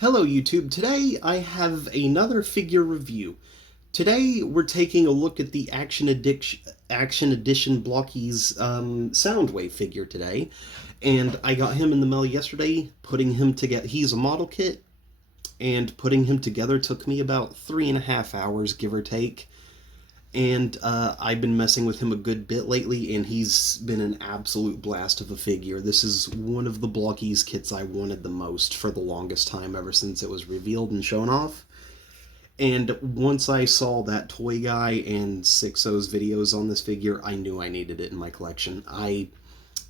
Hello YouTube, today I have another figure review. Today we're taking a look at the Action Edition Blokees Soundwave figure today. And I got him in the mail yesterday, putting him together. He's a model kit, and putting him together took me about 3.5 hours, give or take. And I've been messing with him a good bit lately, and he's been an absolute blast of a figure. This is one of the Blokees kits I wanted the most for the longest time, ever since it was revealed and shown off. And once I saw that toy guy and Sixo's videos on this figure, I knew I needed it in my collection. And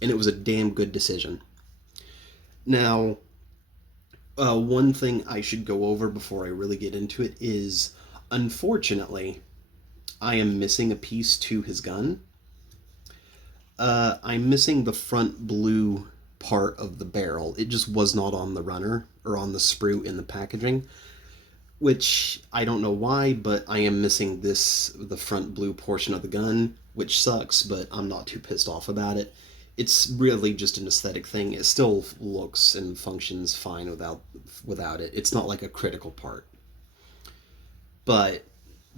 it was a damn good decision. Now, one thing I should go over before I really get into it is, unfortunately, I am missing a piece to his gun. I'm missing the front blue part of the barrel. It just was not on the runner or on the sprue in the packaging, which I don't know why, but I am missing the front blue portion of the gun, which sucks, but I'm not too pissed off about it. It's really just an aesthetic thing. It still looks and functions fine without it. It's not like a critical part. But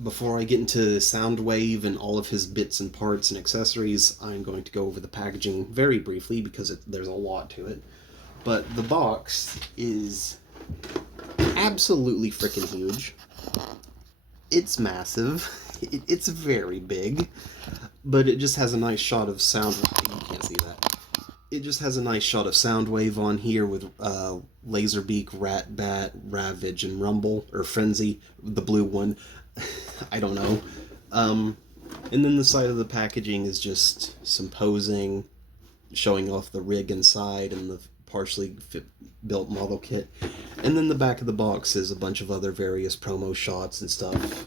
before I get into Soundwave and all of his bits and parts and accessories, I'm going to go over the packaging very briefly because there's a lot to it. But the box is absolutely freaking huge. It's massive. It's very big, but it just has a nice shot of you can't see that. It just has a nice shot of Soundwave on here with Laserbeak, Ratbat, Ravage, and Rumble, or Frenzy, the blue one. I don't know. And then the side of the packaging is just some posing, showing off the rig inside and the partially built model kit. And then the back of the box is a bunch of other various promo shots and stuff.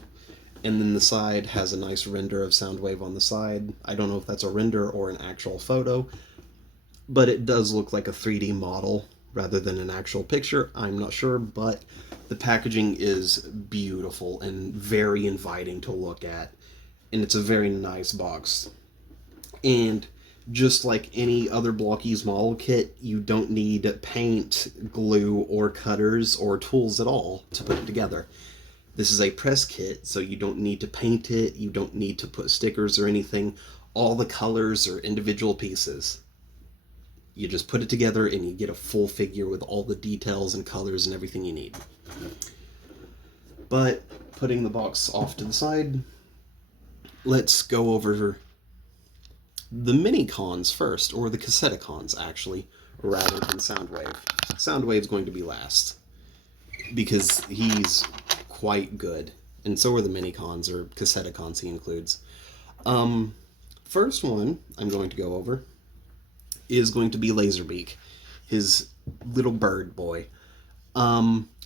And then the side has a nice render of Soundwave on the side. I don't know if that's a render or an actual photo, but it does look like a 3D model rather than an actual picture. I'm not sure, but the packaging is beautiful and very inviting to look at, and it's a very nice box. And just like any other Blokees model kit, you don't need paint, glue, or cutters or tools at all to put it together. This is a press kit, so you don't need to paint it, you don't need to put stickers or anything. All the colors are individual pieces. You just put it together and you get a full figure with all the details and colors and everything you need. But putting the box off to the side, let's go over the mini-cons first, or the cassette-cons actually, rather than Soundwave. Soundwave's going to be last, because he's quite good, and so are the mini-cons, or cassette-cons he includes. First one I'm going to go over is going to be Laserbeak, his little bird boy.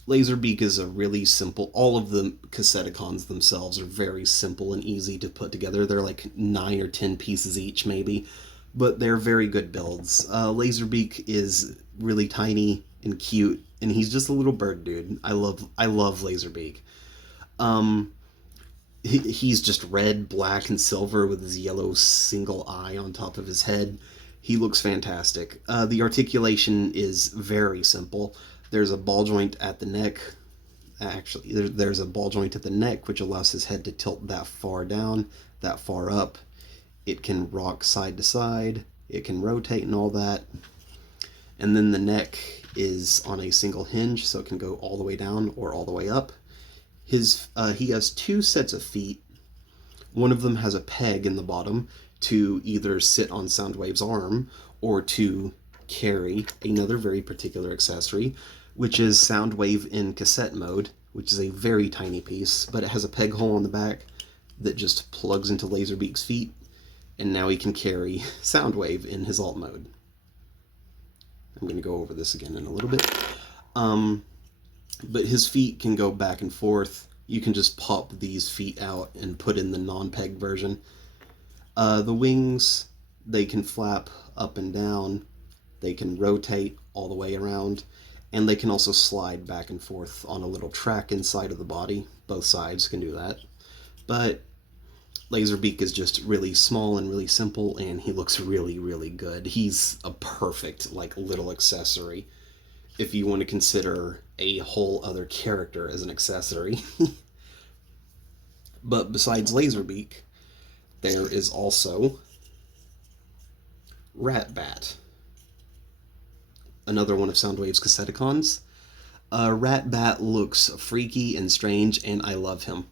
Laserbeak is a really simple, all of the Cassetticons themselves are very simple and easy to put together. They're like 9 or 10 pieces each maybe, but they're very good builds. Laserbeak is really tiny and cute, and he's just a little bird dude. I love Laserbeak. He's just red, black, and silver with his yellow single eye on top of his head. He looks fantastic. The articulation is very simple. There's a ball joint at the neck. Actually, there's a ball joint at the neck, which allows his head to tilt that far down, that far up. It can rock side to side. It can rotate and all that. And then the neck is on a single hinge, so it can go all the way down or all the way up. He has 2 sets of feet. One of them has a peg in the bottom to either sit on Soundwave's arm or to carry another very particular accessory, which is Soundwave in cassette mode, which is a very tiny piece, but it has a peg hole on the back that just plugs into Laserbeak's feet, and now he can carry Soundwave in his alt mode. I'm going to go over this again in a little bit. But his feet can go back and forth. You can just pop these feet out and put in the non-peg version. The wings, they can flap up and down, they can rotate all the way around, and they can also slide back and forth on a little track inside of the body. Both sides can do that. But Laserbeak is just really small and really simple, and he looks really, really good. He's a perfect, like, little accessory. if you want to consider a whole other character as an accessory. But besides Laserbeak, there is also Ratbat, another one of Soundwave's Casseticons. Ratbat looks freaky and strange, and I love him.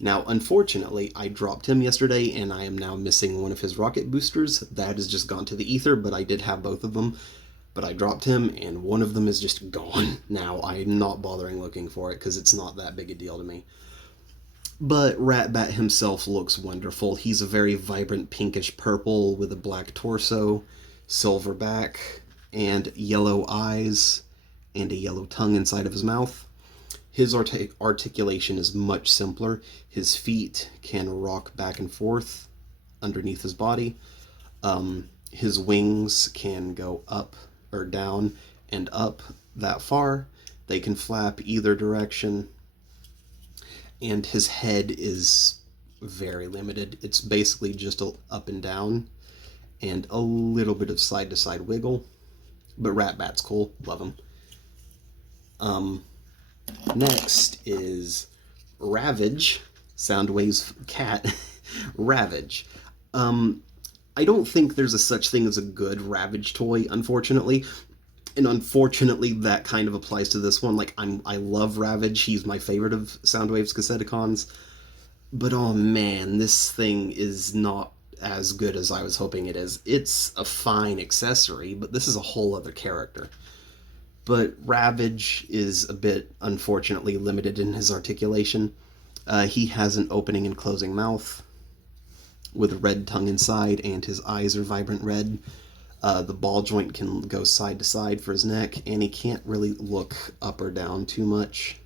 Now, unfortunately, I dropped him yesterday, and I am now missing one of his rocket boosters. That has just gone to the ether, but I did have both of them. But I dropped him, and one of them is just gone. Now, I'm not bothering looking for it, because it's not that big a deal to me. But Ratbat himself looks wonderful. He's a very vibrant pinkish purple with a black torso, silver back, and yellow eyes, and a yellow tongue inside of his mouth. His articulation is much simpler. His feet can rock back and forth underneath his body. His wings can go up or down and up that far. They can flap either direction. And his head is very limited. It's basically just up and down and a little bit of side to side wiggle. But Ratbat's cool. Love him. Next is Ravage, Soundwave's cat. Ravage. I don't think there's a such thing as a good Ravage toy, unfortunately. And unfortunately, that kind of applies to this one. Like, I love Ravage. He's my favorite of Soundwave's Casseticons. But oh man, this thing is not as good as I was hoping it is. It's a fine accessory, but this is a whole other character. But Ravage is a bit, unfortunately, limited in his articulation. He has an opening and closing mouth with a red tongue inside, and his eyes are vibrant red. The ball joint can go side to side for his neck, and he can't really look up or down too much.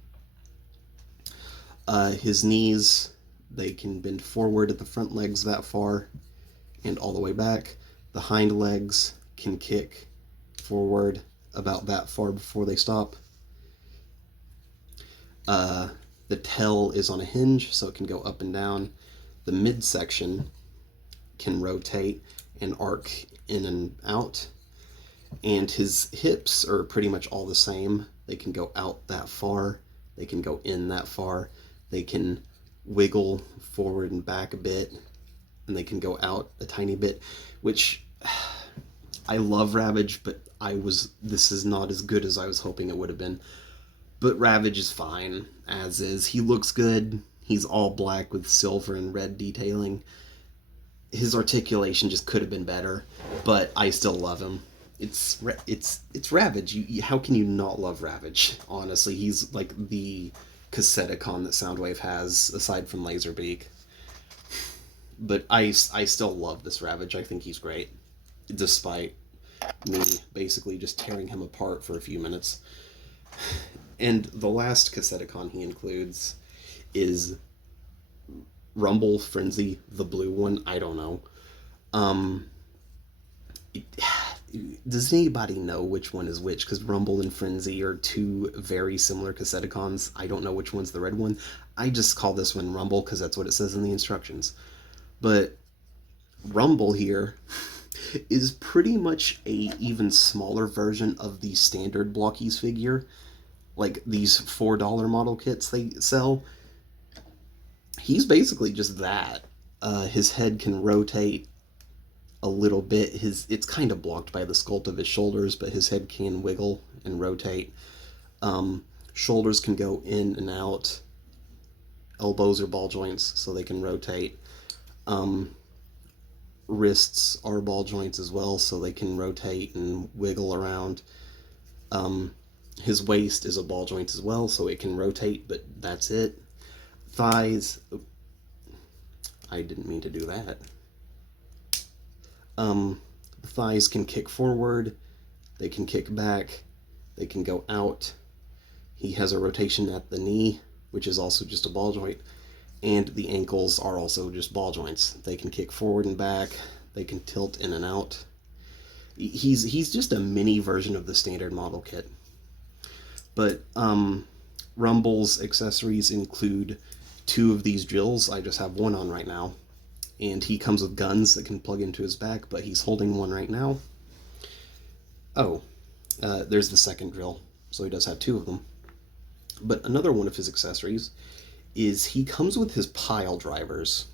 His knees, they can bend forward at the front legs that far and all the way back. The hind legs can kick forward about that far before they stop. The tail is on a hinge, so it can go up and down. The midsection can rotate and arc in and out. And his hips are pretty much all the same. They can go out that far. They can go in that far. They can wiggle forward and back a bit. And they can go out a tiny bit, which I love Ravage, but this is not as good as I was hoping it would have been. But Ravage is fine, as is. He looks good. He's all black with silver and red detailing. His articulation just could have been better, but I still love him. It's Ravage. How can you not love Ravage? Honestly, he's like the Casseticon that Soundwave has, aside from Laserbeak. But I still love this Ravage. I think he's great, despite me basically just tearing him apart for a few minutes. And the last Casseticon he includes is Rumble Frenzy, the blue one. I don't know. Does anybody know which one is which? Because Rumble and Frenzy are two very similar Casseticons. I don't know which one's the red one. I just call this one Rumble because that's what it says in the instructions. But Rumble here is pretty much a even smaller version of the standard Blokees figure. Like these $4 model kits they sell. He's basically just that. His head can rotate a little bit. It's kind of blocked by the sculpt of his shoulders, but his head can wiggle and rotate. Shoulders can go in and out. Elbows are ball joints, so they can rotate. Wrists are ball joints as well, so they can rotate and wiggle around. His waist is a ball joint as well, so it can rotate, but that's it. Thighs... I didn't mean to do that. Thighs can kick forward, they can kick back, they can go out. He has a rotation at the knee, which is also just a ball joint, and the ankles are also just ball joints. They can kick forward and back, they can tilt in and out. He's just a mini version of the standard model kit. But Rumble's accessories include 2 of these drills. I just have one on right now. And he comes with guns that can plug into his back, but he's holding one right now. Oh, there's the second drill. so he does have two of them. But another one of his accessories is he comes with his pile drivers,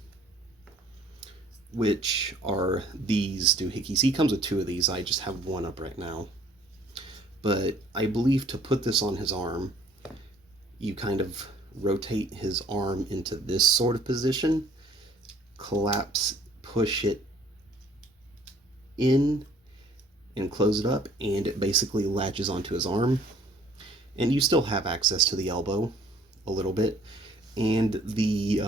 which are these doohickeys. He comes with two of these. I just have one up right now. But I believe to put this on his arm, you kind of rotate his arm into this sort of position, collapse, push it in, and close it up, and it basically latches onto his arm. And you still have access to the elbow a little bit. And the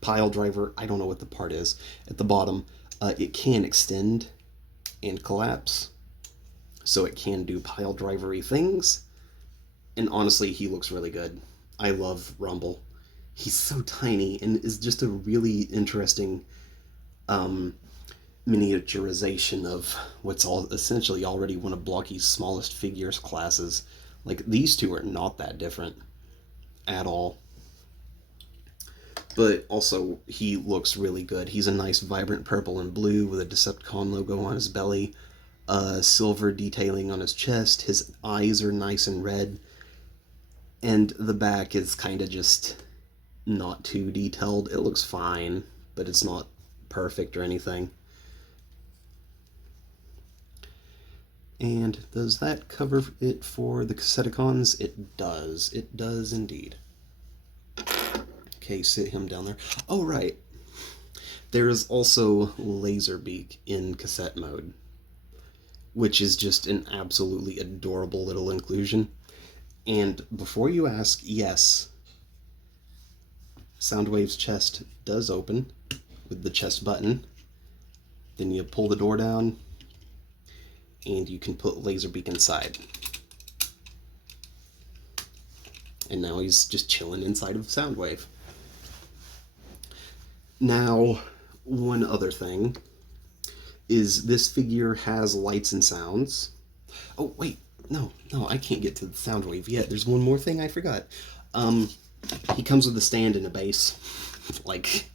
pile driver, I don't know what the part is, at the bottom, it can extend and collapse. So it can do pile drivery things. And honestly, he looks really good. I love Rumble. He's so tiny and is just a really interesting miniaturization of what's all essentially already one of Blokees' smallest figures classes. Like, these two are not that different at all. But also, he looks really good. He's a nice vibrant purple and blue with a Decepticon logo on his belly, silver detailing on his chest. His eyes are nice and red. And the back is kind of just not too detailed. It looks fine, but it's not perfect or anything. And does that cover it for the Cassetticons? It does. It does indeed. Okay, sit him down there. Oh, right. There is also Laserbeak in cassette mode, which is just an absolutely adorable little inclusion. And before you ask, yes, Soundwave's chest does open with the chest button. Then you pull the door down, and you can put Laserbeak inside. And now he's just chilling inside of Soundwave. Now, one other thing is this figure has lights and sounds. Oh, wait, no, I can't get to the Soundwave yet. There's one more thing I forgot. He comes with a stand and a base. Like,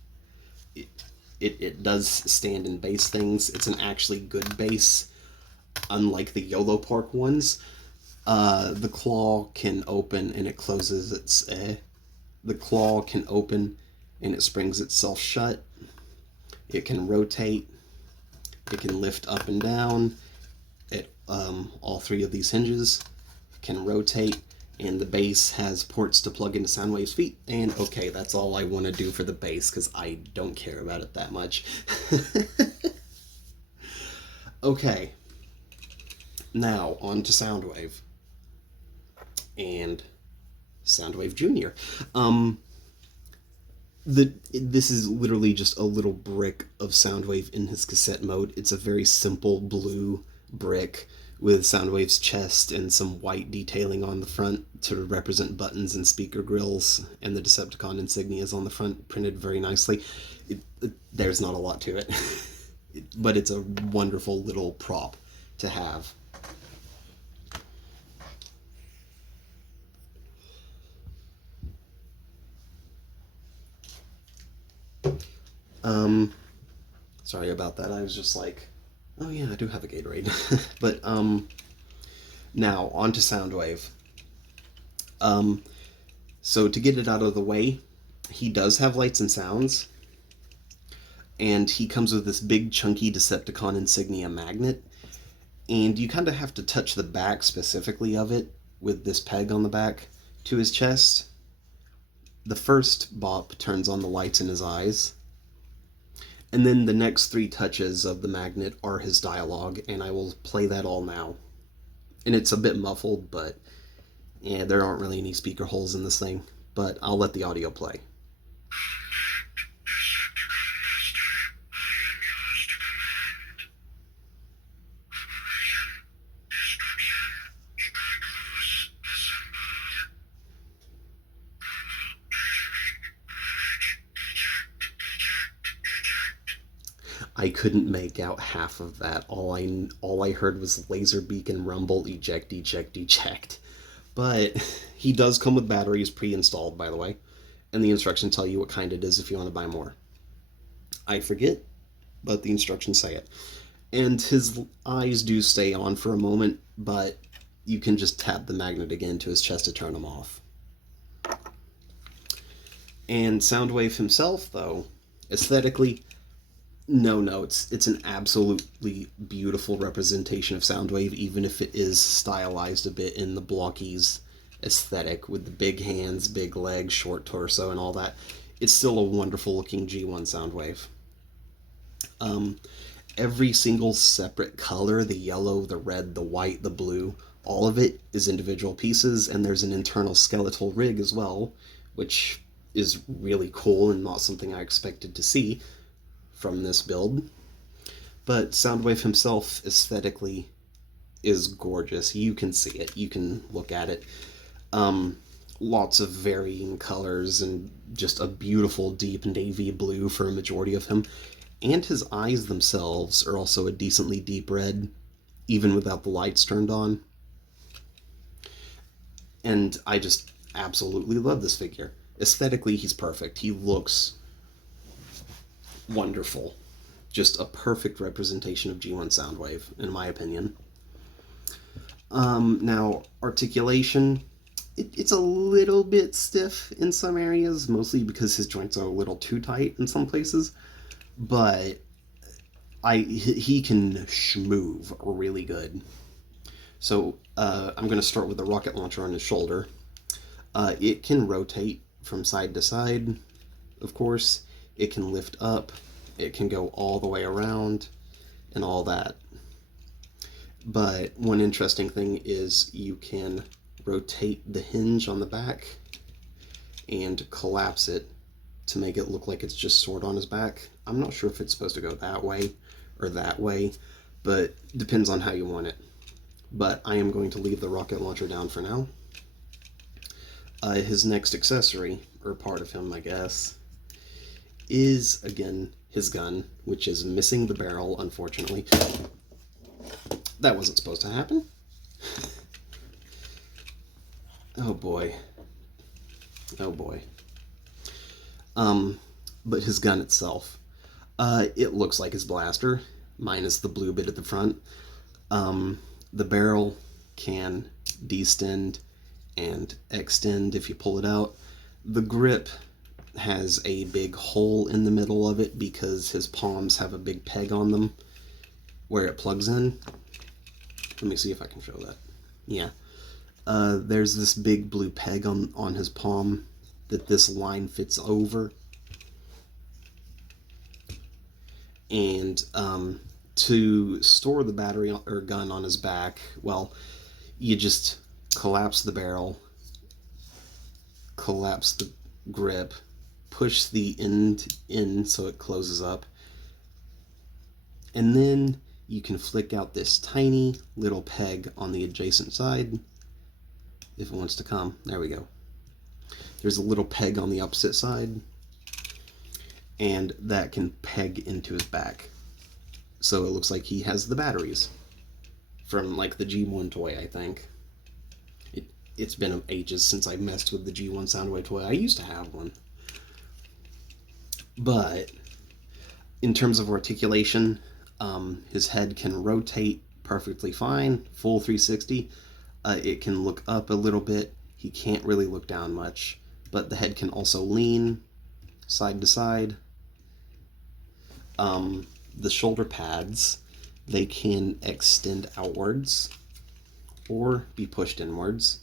it does stand and base things. It's an actually good base, unlike the YOLO Park ones. The claw can open and it closes its... the claw can open and it springs itself shut. It can rotate. It can lift up and down. All three of these hinges can rotate, and the base has ports to plug into Soundwave's feet. And okay, that's all I want to do for the base, because I don't care about it that much. Okay, now on to Soundwave and Soundwave Junior. This is literally just a little brick of Soundwave in his cassette mode. It's a very simple blue brick with Soundwave's chest and some white detailing on the front to represent buttons and speaker grills, and the Decepticon insignias on the front printed very nicely. There's not a lot to it, but it's a wonderful little prop to have. Sorry about that. I was just like, oh yeah, I do have a Gatorade. But, now, on to Soundwave. So to get it out of the way, he does have lights and sounds, and he comes with this big chunky Decepticon insignia magnet, and you kind of have to touch the back specifically of it with this peg on the back to his chest. The first bop turns on the lights in his eyes, and then the next three touches of the magnet are his dialogue, and I will play that all now. And it's a bit muffled, but yeah, there aren't really any speaker holes in this thing, but I'll let the audio play. I couldn't make out half of that. All I heard was Laserbeak and Rumble, eject, eject, eject. But he does come with batteries pre-installed, by the way, and the instructions tell you what kind it is if you want to buy more. I forget, but the instructions say it. And his eyes do stay on for a moment, but you can just tap the magnet again to his chest to turn him off. And Soundwave himself, though, aesthetically, no, it's an absolutely beautiful representation of Soundwave, even if it is stylized a bit in the Blokees aesthetic with the big hands, big legs, short torso, and all that. It's still a wonderful looking G1 Soundwave. Every single separate color, the yellow, the red, the white, the blue, all of it is individual pieces, and there's an internal skeletal rig as well, which is really cool and not something I expected to see from this build. But Soundwave himself aesthetically is gorgeous. You can see it, you can look at it. Lots of varying colors and just a beautiful deep navy blue for a majority of him. And his eyes themselves are also a decently deep red, even without the lights turned on. And I just absolutely love this figure. Aesthetically, he's perfect. He looks wonderful. Just a perfect representation of G1 Soundwave, in my opinion. Now, articulation, it's a little bit stiff in some areas, mostly because his joints are a little too tight in some places. But he can schmoove really good. So I'm going to start with the rocket launcher on his shoulder. It can rotate from side to side, of course. It can lift up. It can go all the way around and all that. But one interesting thing is you can rotate the hinge on the back and collapse it to make it look like it's just stored on his back. I'm not sure if it's supposed to go that way or that way, but depends on how you want it. But I am going to leave the rocket launcher down for now. His next accessory, or part of him, I guess, is, again, his gun, which is missing the barrel, unfortunately. That wasn't supposed to happen. Oh boy. Oh boy. But his gun itself, it looks like his blaster, minus the blue bit at the front. The barrel can distend and extend if you pull it out. The grip has a big hole in the middle of it because his palms have a big peg on them where it plugs in. Let me see if I can show that. Yeah. There's this big blue peg on his palm that this line fits over. And to store the battery or gun on his back, well, you just collapse the barrel, collapse the grip, push the end in so it closes up, and then you can flick out this tiny little peg on the adjacent side if it wants to come. There we go. There's a little peg on the opposite side, and that can peg into his back. So it looks like he has the batteries from like the G1 toy, I think. It's been ages since I messed with the G1 Soundwave toy. I used to have one. But in terms of articulation, his head can rotate perfectly fine, full 360. It can look up a little bit. He can't really look down much, but the head can also lean side to side. The shoulder pads, they can extend outwards or be pushed inwards.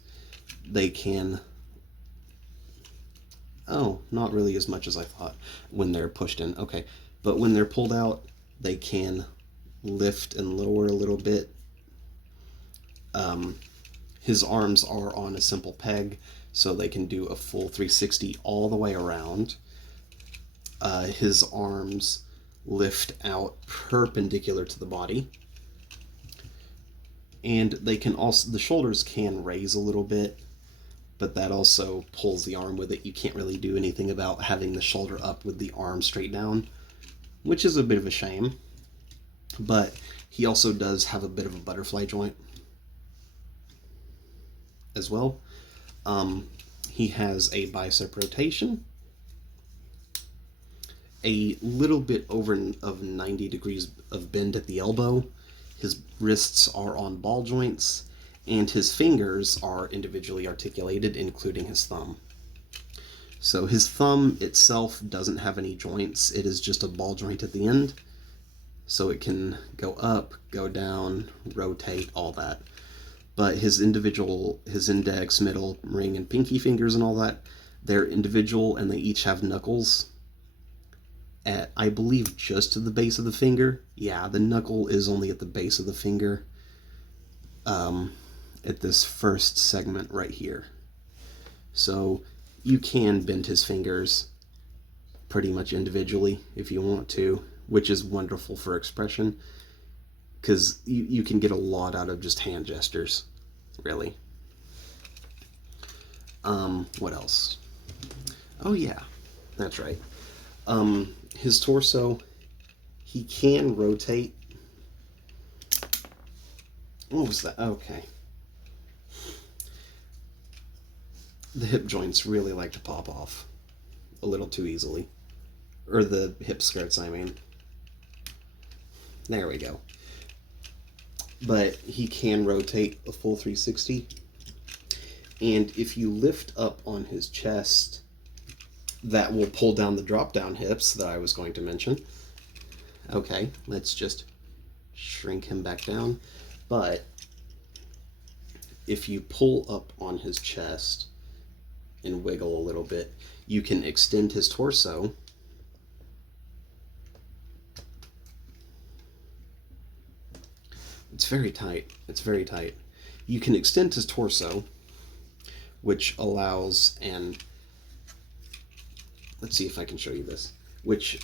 They can, oh, not really as much as I thought when they're pushed in. Okay, but when they're pulled out, they can lift and lower a little bit. His arms are on a simple peg, so they can do a full 360 all the way around. His arms lift out perpendicular to the body. And they can also, the shoulders can raise a little bit, but that also pulls the arm with it. You can't really do anything about having the shoulder up with the arm straight down, which is a bit of a shame. But he also does have a bit of a butterfly joint as well. He has a bicep rotation, a little bit over of 90 degrees of bend at the elbow. His wrists are on ball joints, And his fingers are individually articulated, including his thumb. So his thumb itself doesn't have any joints. It is just a ball joint at the end. So it can go up, go down, rotate, all that. But his index, middle, ring, and pinky fingers and all that, they're individual, and they each have knuckles at, I believe, just to the base of the finger. Yeah, the knuckle is only at the base of the finger, at this first segment right here. So you can bend his fingers pretty much individually if you want to, which is wonderful for expression, because you can get a lot out of just hand gestures, really. What else? Oh yeah, that's right. His torso, he can rotate. What was that? Okay. The hip joints really like to pop off a little too easily. Or the hip skirts, I mean. There we go. But he can rotate a full 360. And if you lift up on his chest, that will pull down the drop-down hips that I was going to mention. Okay, let's just shrink him back down. But if you pull up on his chest and wiggle a little bit, you can extend his torso. It's very tight. It's very tight. You can extend his torso, which allows, and let's see if I can show you this, which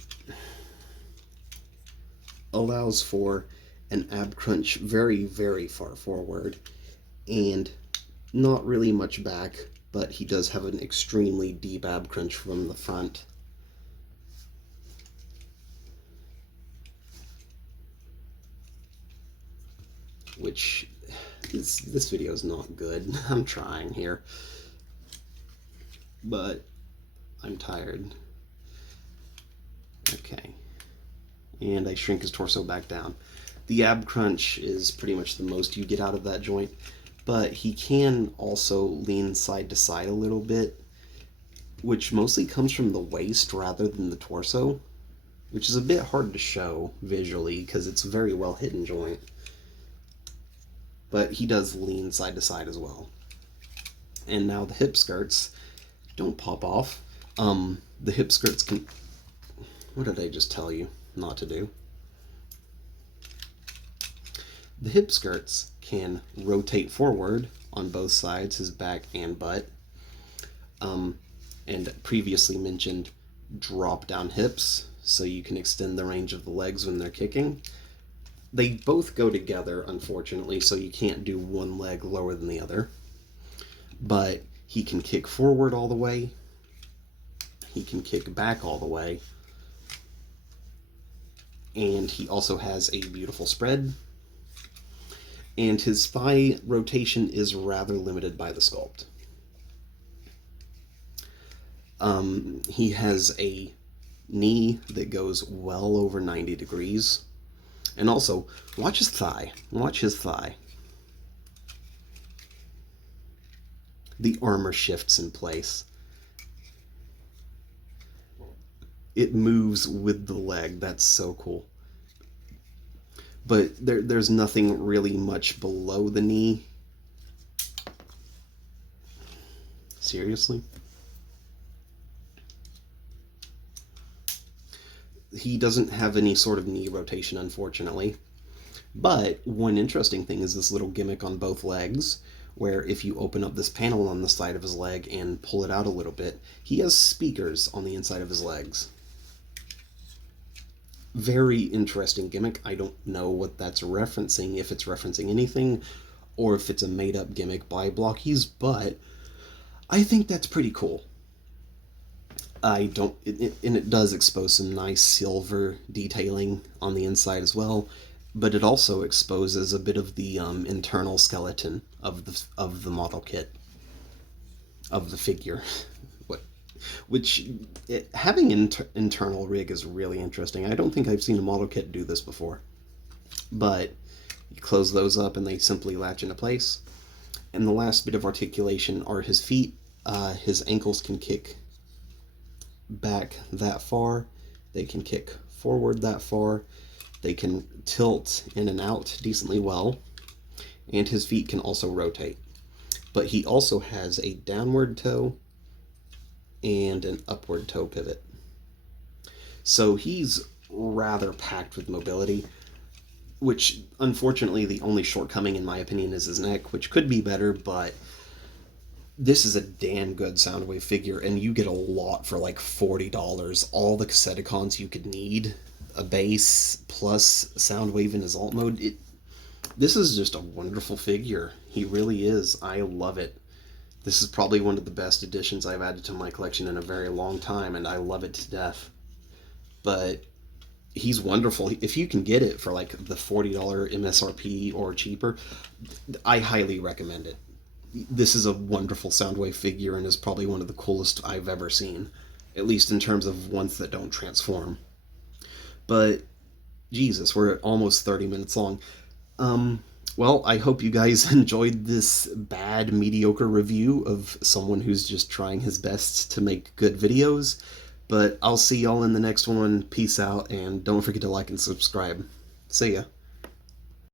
allows for an ab crunch very, very far forward and not really much back, but he does have an extremely deep ab crunch from the front. Which this video is not good. I'm trying here, but I'm tired. Okay, and I shrink his torso back down. The ab crunch is pretty much the most you get out of that joint, but he can also lean side to side a little bit, which mostly comes from the waist rather than the torso, which is a bit hard to show visually because it's a very well hidden joint. But he does lean side to side as well. And now the hip skirts don't pop off. The hip skirts can... What did I just tell you not to do? The hip skirts can rotate forward on both sides, his back and butt. And previously mentioned drop down hips, so you can extend the range of the legs when they're kicking. They both go together, unfortunately, so you can't do one leg lower than the other. But he can kick forward all the way. He can kick back all the way. And he also has a beautiful spread. And his thigh rotation is rather limited by the sculpt. He has a knee that goes well over 90 degrees. And also, watch his thigh. Watch his thigh. The armor shifts in place. It moves with the leg. That's so cool. But there's nothing really much below the knee. Seriously? He doesn't have any sort of knee rotation, unfortunately. But one interesting thing is this little gimmick on both legs, where if you open up this panel on the side of his leg and pull it out a little bit, he has speakers on the inside of his legs. Very interesting gimmick. I don't know what that's referencing, if it's referencing anything, or if it's a made-up gimmick by Blokees, but I think that's pretty cool. And it does expose some nice silver detailing on the inside as well, but it also exposes a bit of the internal skeleton of the model kit of the figure. Having internal rig is really interesting. I don't think I've seen a model kit do this before, but you close those up and they simply latch into place. And the last bit of articulation are his feet. His ankles can kick back that far. They can kick forward that far. They can tilt in and out decently well. And his feet can also rotate. But he also has a downward toe and an upward toe pivot. So he's rather packed with mobility, which unfortunately the only shortcoming in my opinion is his neck, which could be better, but this is a damn good Soundwave figure, and you get a lot for like $40. All the Cassetticons you could need, a bass plus Soundwave in his alt mode. This is just a wonderful figure. He really is. I love it. This is probably one of the best additions I've added to my collection in a very long time, and I love it to death. But he's wonderful. If you can get it for like the $40 MSRP or cheaper, I highly recommend it. This is a wonderful Soundwave figure and is probably one of the coolest I've ever seen, at least in terms of ones that don't transform. But Jesus, we're almost 30 minutes long. Well, I hope you guys enjoyed this bad, mediocre review of someone who's just trying his best to make good videos. But I'll see y'all in the next one. Peace out, and don't forget to like and subscribe. See ya.